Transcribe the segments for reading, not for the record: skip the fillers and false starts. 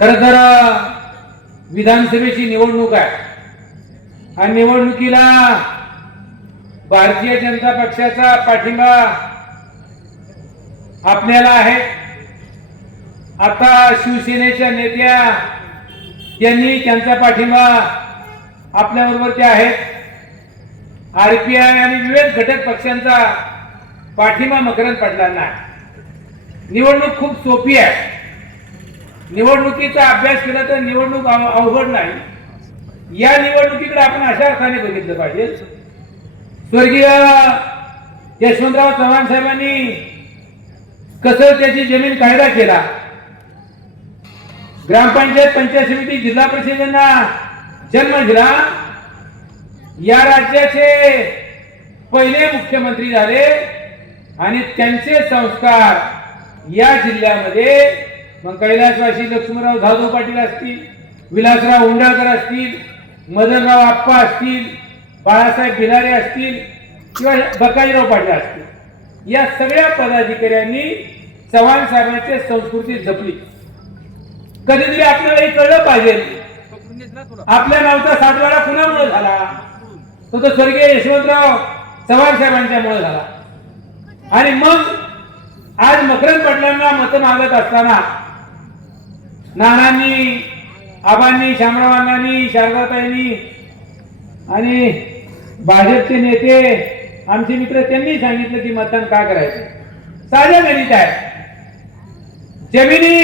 खरं तर विधानसभेची निवडणूक आहे आणि निवडणुकीला भारतीय जनता पक्षाचा पाठिंबा आपल्याला आहे। आता शिवसेनेच्या नेत्या यांनी त्यांचा पाठिंबा आपल्याबरोबर आहेत। आरपीआय आणि विविध घटक पक्षांचा पाठिंबा मकरंद पाटलांना आहे। निवडणूक खूप सोपी आहे। निवडणुकीचा अभ्यास केला तर निवडणूक अवघड नाही। या निवडणुकीकडे आपण अशा अर्थाने बघितलं पाहिजे, स्वर्गीय यशवंतराव चव्हाण साहेबांनी कसं त्याची जमीन कायदा केला, ग्रामपंचायत पंचायत समिती जिल्हा परिषदेना जन्म दिला, या राज्याचे पहिले मुख्यमंत्री झाले आणि त्यांचे संस्कार या जिल्ह्यामध्ये मग कैलासवासी लक्ष्मणराव जाधव पाटील असतील, विलासराव उंडाळकर असतील, मदनराव आप्पा असतील, बाळासाहेब भिलारे असतील किंवा बकाजीराव पाटील असतील, या सगळ्या पदाधिकाऱ्यांनी चव्हाण साहेबांची संस्कृती जपली। कधीतरी आपल्याला हे कळलं पाहिजे, आपल्या नावचा सातवाडा कुणामुळे झाला, तो स्वर्गीय यशवंतराव चव्हाण साहेबांच्यामुळे झाला। आणि मग आज मकरंद पाटलांना मत मागत असताना नानांनी, आबांनी, शामरावांनी, शारदाताईंनी आणि भाजपचे नेते आमचे मित्र त्यांनी सांगितलं की मतदान का करायचं। साध्या गणित आहे, जमिनी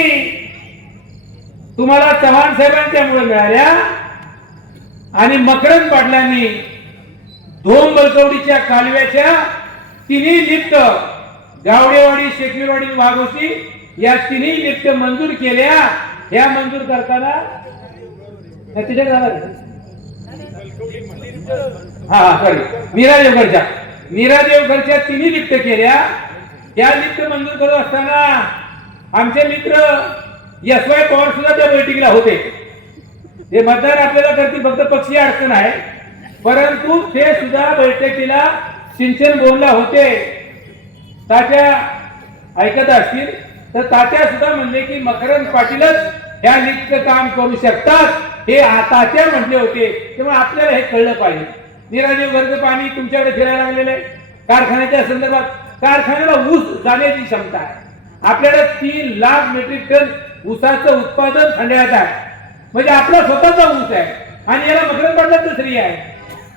तुम्हाला चव्हाण साहेबांच्यामुळे मिळाल्या आणि मकरंद पाटलांनी धोम बलकवडीच्या कालव्याच्या तिन्ही लिफ्ट गावडेवाडी, शेखीरवाडी, वाघोशी या तिन्ही लिफ्ट मंजूर केल्या। ह्या मंजूर करताना नीरादेवगडच्या तिन्ही लिफ्ट केल्या। त्या लिफ्ट मंजूर करत असताना आमचे मित्र एस.वाय. पवार सुद्धा त्या बैठकीला होते। हे मतदार आपल्याला करतील, फक्त पक्षीय अडचण आहे, परंतु ते सुद्धा बैठकीला सिंचन बोलला होते। तात्या ऐकत असतील तर तात्या सुद्धा म्हणले की मकरंद पाटीलच ह्या लिफ्टचं काम करू शकतात, हे तात्या म्हटले होते। तेव्हा आपल्याला हे कळलं पाहिजे। नीरादेवगडचं पाणी तुमच्याकडे फिरायला लागलेलं आहे कारखान्याच्या संदर्भात। कारखान्याला ऊस जाण्याची क्षमता आहे, आपल्याला 3 लाख मेट्रिक टन ऊसाचं उत्पादन खंडाळ्यात आहे, म्हणजे आपला स्वतःचा ऊस आहे आणि याला मकरंद पाटलांचं श्रेय आहे।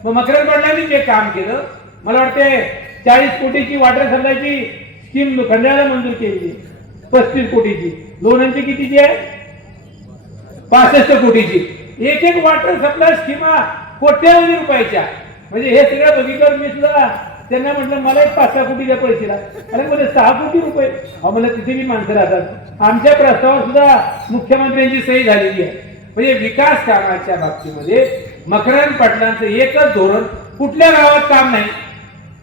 मग मकरंद पाटलांनी जे काम केलं, मला वाटते 40 कोटीची वॉटर सप्लायची स्कीम खंडाळ्याला मंजूर केली, 35 कोटीची, लोणांची कितीची आहे, 65 कोटीची। एक एक वॉटर सप्लाय स्कीमा कोट्यावधी रुपयाच्या, म्हणजे हे सगळं बघितलं मी सुद्धा त्यांना म्हटलं मला एक 5-6 कोटी द्या पैसेला। अरे म्हणजे 6 कोटी रुपये, मला तिथे बी माणसं राहतात। आमच्या प्रस्तावावर सुद्धा मुख्यमंत्र्यांची सही झालेली आहे। म्हणजे विकास कामाच्या बाबतीमध्ये मकरंद पाटलांचं एकच धोरण, कुठल्या गावात काम नाही।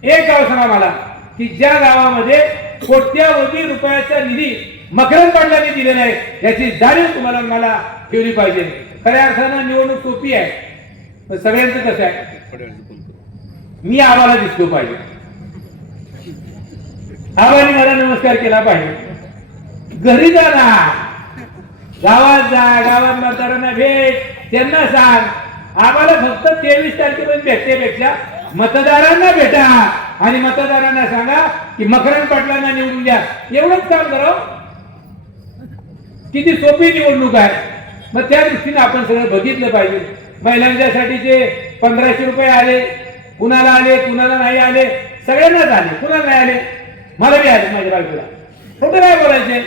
एक गाव सांगा मला की ज्या गावामध्ये कोट्यावधी रुपयाचा निधी मकरंद पाटलांनी दिलेला आहे, याची जाणीव तुम्हाला मला ठेवली पाहिजे। खऱ्या अर्थानं निवडणूक सोपी आहे, पण सगळ्यांचं कसं आहे, मी आम्हाला दिसलो पाहिजे, आबांनी मला नमस्कार केला पाहिजे। घरी जा ना, गावात जा, गावात मतदारांना भेट, त्यांना सांग आम्हाला फक्त 23 तारखेपर्यंत भेटण्यापेक्षा मतदारांना भेटा आणि मतदारांना सांगा की मकरंद पाटलांना निवडून द्या। एवढंच काम करावं, किती सोपी निवडणूक आहे। मग त्या दृष्टीने आपण सगळं बघितलं पाहिजे। महिलांच्यासाठीचे 1500 रुपये आले, कुणाला आले कुणाला नाही आले, सगळ्यांनाच आले, कुणाला नाही आले, मला बी आले, माझ्या बायकोला। खोटं काय बोलायचे,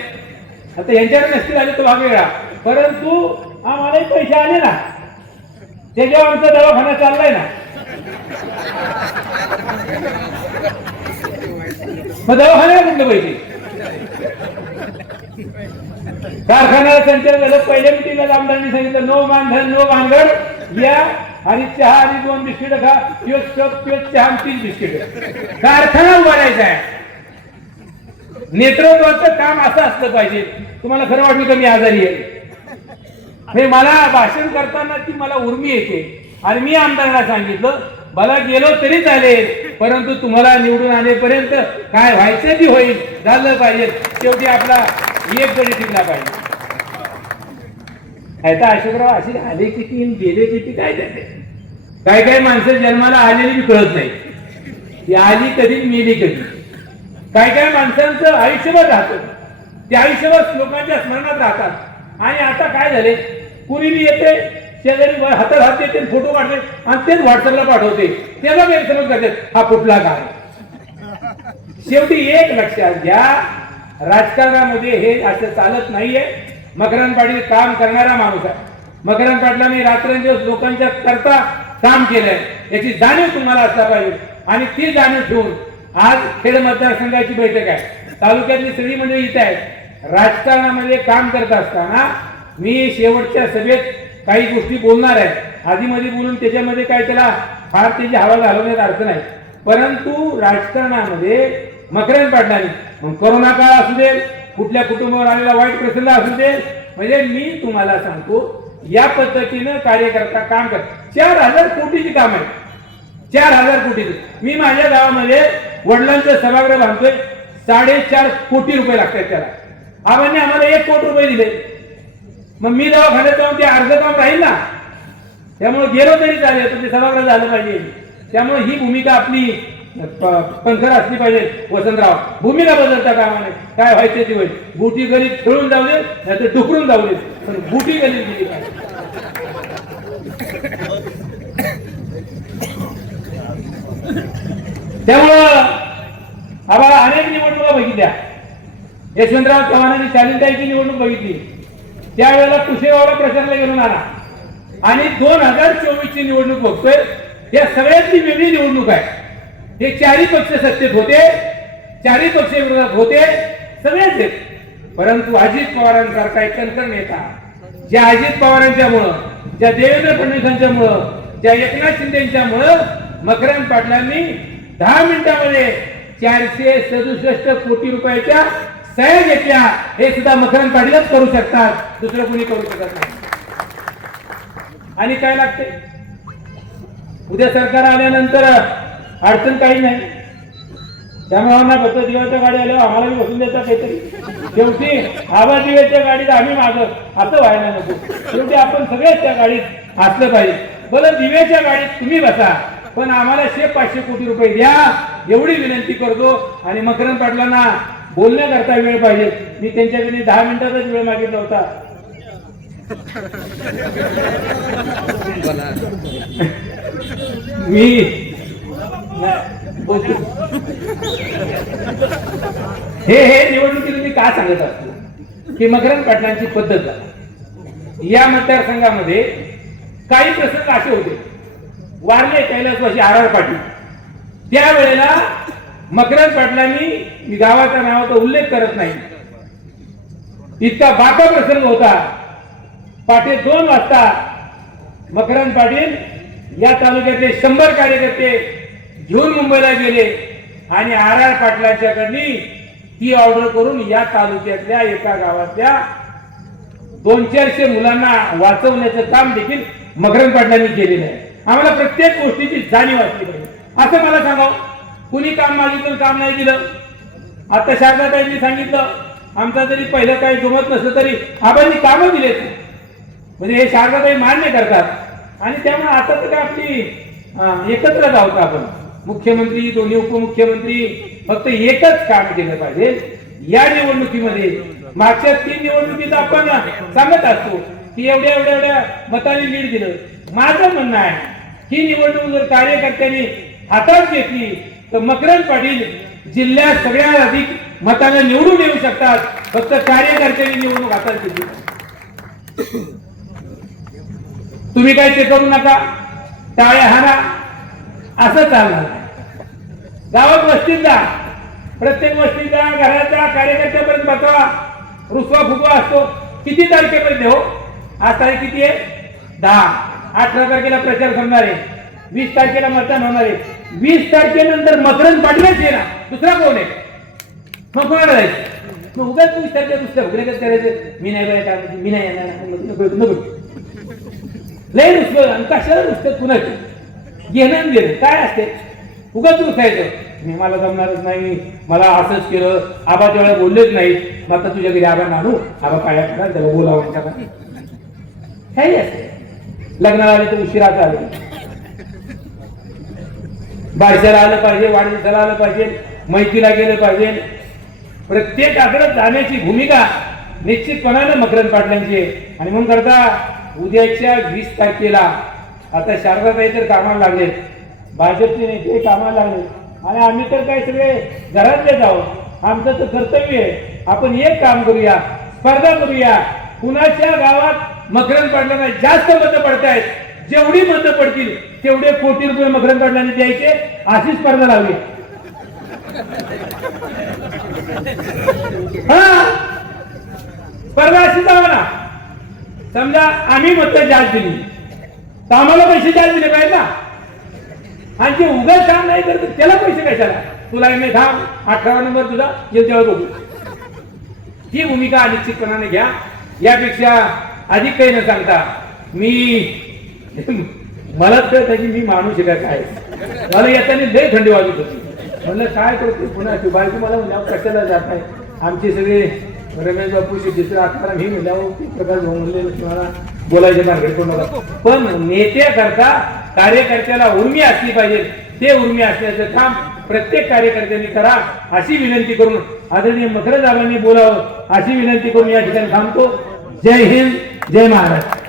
आता यांच्याकडे नसतील आले तो भाग वेगळा, परंतु आम्हालाही पैसे आले ना, त्याच्यावर आमचा दवाखाना चाललाय ना। मग दवाखान्याला कुठले पैसे, कारखान्याला संचालन झालं, पहिल्या मिटिंगला आमदारांनी सांगितलं नो मानधन नो भानगड, या आणि चहा आणि 2 बिस्किट खा, चहा 3 बिस्किट, कारखाना उभारायचा आहे। नेतृत्वाचं काम असं असलं पाहिजे। तुम्हाला खरं वाटलं का मी आजारी आहे, मला भाषण करताना ती मला उर्मी येते आणि मी आमदारांना सांगितलं मला गेलो तरी चालेल, परंतु तुम्हाला निवडून आणेपर्यंत काय व्हायचं ती होईल, झालं पाहिजे। शेवटी आपला एक गडी टिकला पाहिजे। आता अशोकराव अशी आले किती गेले किती काय त्याचे. काय काय माणसं जन्माला आलेली बी कळत नाही, ती आली कधी मेली कधी. काय काय माणसांचं आयुष्यभर राहतं, ते आयुष्यभर लोकांच्या स्मरणात राहतात. आणि आता काय झाले, कुणी येते शेजारी हातात हात देते, फोटो काढते आणि तेच व्हॉट्सअपला पाठवते, त्याला गैरसमज करतात हा कुठला काय. शेवटी एक लक्षात घ्या, राजकारणामध्ये हे असं चालत नाहीये. मकरंद पाटील काम करणारा माणूस आहे. मकरंद पाटलांनी रात्रंदिवस लोकांच्या करता काम केलंय, याची जाणीव तुम्हाला असला पाहिजे. आणि ती जाणीव ठेवून आज खेड मतदारसंघाची बैठक आहे, तालुक्यातली सगळी मंडळी इथे आहे. राजकारणामध्ये काम करत असताना मी शेवटच्या सभेत काही गोष्टी बोलणार आहे, आधीमध्ये बोलून त्याच्यामध्ये काय त्याला फार त्याची हवा घालवण्यात अर्थ नाही. परंतु राजकारणामध्ये मकरंद पाटलांनी, मग कोरोना काळ असू दे, कुठल्या कुटुंबावर आलेला वाईट प्रसंग असू दे, म्हणजे मी तुम्हाला सांगतो या पद्धतीनं कार्यकर्ता काम करत. 4000 कोटीची काम आहे, 4000 कोटीची. मी माझ्या गावामध्ये वडिलांचं सभागृह बांधतोय, 4.5 कोटी रुपये लागतात त्याला. आबांनी आम्हाला 1 कोटी रुपये दिले. मग मी दवाखान्यात जाऊन ते अर्ध काम राहील ना, त्यामुळे गेलो तरी चालेल, पण ते सभागृह झालं पाहिजे. त्यामुळे ही भूमिका आपली पंखर असली पाहिजे. वसंतराव, भूमिका बदलता कामा नये, काय व्हायचे ते होईल. बुटी गलीत खेळून जाऊ दे, नाही तर डुकरून जाऊ दे, पण बुटी गलीत गेली पाहिजे. त्यामुळं आम्हाला अनेक निवडणुका बघितल्या. यशवंतराव चव्हाणांनी शालिंताईची निवडणूक बघितली, त्यावेळेला कुशेगावला प्रचाराला गेलो नाना. आणि 2024 ची निवडणूक बघतोय, या सगळ्यातली वेगळी निवडणूक आहे. हे 4ही पक्ष सत्तेत होते, 4ही पक्ष विरोधात होते, सगळेच आहेत. परंतु अजित पवारांसारखा एक कणखर नेता, ज्या अजित पवारांच्यामुळं, ज्या देवेंद्र फडणवीसांच्यामुळं, ज्या एकनाथ शिंदेच्यामुळं मकरंद पाटलांनी 10 मिनिटांमध्ये 467 कोटी रुपयाच्या सह्या घेतल्या. हे सुद्धा मकरंद पाटीलच करू शकतात, दुसरं कोणी करू शकत नाही. आणि काय लागते, उद्या सरकार आल्यानंतर अडचण काही नाही. त्यामुळे फक्त दिव्याच्या गाडी आल्या आम्हाला बसून देतात काहीतरी. शेवटी आबा दिव्याच्या गाडीत आम्ही मागत, असं व्हायला नको. शेवटी आपण सगळेच त्या गाडीत असलं पाहिजे. बरं, दिव्याच्या गाडीत तुम्ही बसा, पण आम्हाला 100-500 कोटी रुपये द्या, एवढी विनंती करतो. आणि मकरंद पाटलांना बोलण्याकरता वेळ पाहिजे. मी त्यांच्याकडे 10 मिनिटाचाच वेळ मागितला होता. मी हे निवडणुकीत मी का सांगत असतो की मकरंद पाटलांची पद्धत आहे. या मतदारसंघामध्ये काही प्रसंग असे होते, वारले कैलासवासी आर पाटील, त्यावेळेला मकरंद पाटलांनी, मी गावाच्या नावाचा उल्लेख करत नाही, इतका बाका प्रसंग होता. पाटे 2 वाजता मकरंद पाटील या तालुक्यातले 100 कार्यकर्ते घेऊन मुंबईला गेले आणि आर पाटलांच्याकडनी ती ऑर्डर करून या तालुक्यातल्या एका गावातल्या 200-400 मुलांना वाचवण्याचं काम देखील मकरंद पाटलांनी केलेलं आहे. आम्हाला प्रत्येक गोष्टीची जाणीव असली पाहिजे. असं मला सांगा, कुणी काम मागितलं काम नाही दिलं. आता शारदाताईंनी सांगितलं, आमचा जरी पहिलं काही जमत नसलं तरी आबांनी कामं दिलेत, म्हणजे हे शारदाताई मान्य करतात. आणि त्यामुळे आता तर काय आपली एकत्रच आहोत आपण, मुख्यमंत्री, दोन्ही उपमुख्यमंत्री, फक्त एकच काम केलं पाहिजे. या निवडणुकीमध्ये, मागच्या 3 निवडणुकीत आपण सांगत असतो की एवढ्या मतांनी लीड दिलं. माझं म्हणणं आहे ही निवडणूक जर कार्यकर्त्यांनी हातात घेतली तर मकरंद पाटील जिल्ह्यात सगळ्यात अधिक मतांना निवडून येऊ शकतात, फक्त कार्यकर्त्यांनी निवडणूक हातात घेतली. तुम्ही काय ते करू नका, टाळ्या हाणा, असं चालणार. गावात वस्तीत जा, प्रत्येक वस्तीत जा, घराच्या कार्यकर्त्यापर्यंत बसवा, रुसवा फुगवा असतो. किती तारखेपर्यंत हो? आज तारीख किती आहे? 10. 18 तारखेला प्रचार करणार आहे, 20 तारखेला मतदान होणार आहे. 20 तारखेनंतर मकरंद पाटीलच आहे ना, दुसरा कोण आहे? मग कोणाला जायचं? मग उगाच 20 तारखेला दुसऱ्या उघड्याच करायचं, मी नाही बाय, मी नाही येणार, लय नुसतं कशाला नुसतं कुणाचं घेणं देणं काय असते? उगाच रुसायचं, मी मला जमणारच नाही, मला असंच केलं, आबा तेवढ्या बोललेच नाही, मग आता तुझ्या घरी आबा आणू, आबा काय करा, त्याला बोलावं. काही असते लग्नाला आले तर उशिराच आले, बारशाला आलं पाहिजे, वाढदिवसाला आलं पाहिजे, मैत्रीला गेलं पाहिजे. प्रत्येकाकडे जाण्याची भूमिका निश्चितपणाने मकरंद पाटलांची आहे. आणि म्हणून करता उद्याच्या 20 तारखेला आता शारदाताई तर कामाला लागले, भाजपचे नेते कामाला लागले आणि आम्ही तर काय सगळे घरातले जाऊ. आमचं तर कर्तव्य आहे, आपण एक काम करूया, स्पर्धा करूया, कुणाच्या गावात मकरंद पाटलांना जास्त मतं पडतायत, जेवढी मतं पडतील तेवढे कोटी रुपये मकरंद पाटलांनी द्यायचे, अशी स्पर्धा लावली. हा स्पर्धा अशी जावा ना. समजा आम्ही मतं जास्त दिली तर आम्हाला पैसे जास्त दिले पाहिजे ना. आणि जे उगाच काम नाही करत त्याला पैसे कशाला? तुला नाही थांब, 18 नंबर तुझा येईल तेव्हा बघू. ही भूमिका अनिश्चितपणाने घ्या. यापेक्षा अधिक काही न सांगता मला कळत की मी माणूस आहे काय. मला येताना लय थंडी वाजत होती. म्हणलं काय करतो पुन्हा बायको मला म्हणल्या कशाला जात नाही. आमचे सगळे रमेश बापू सिद्धेश्वर आत्मारा मी म्हणल्यावर प्रकाश म्हणले तुम्हाला बोलायचे मार्केट करू नका. पण नेत्याकरता कार्यकर्त्याला उर्मी असली पाहिजे. ते उर्मी असण्याचं काम प्रत्येक कार्यकर्त्यांनी करा अशी विनंती करून आदरणीय मकरंद साहेबांनी बोलावं अशी विनंती करून या ठिकाणी थांबतो. जय हिंद, जय महाराष्ट्र.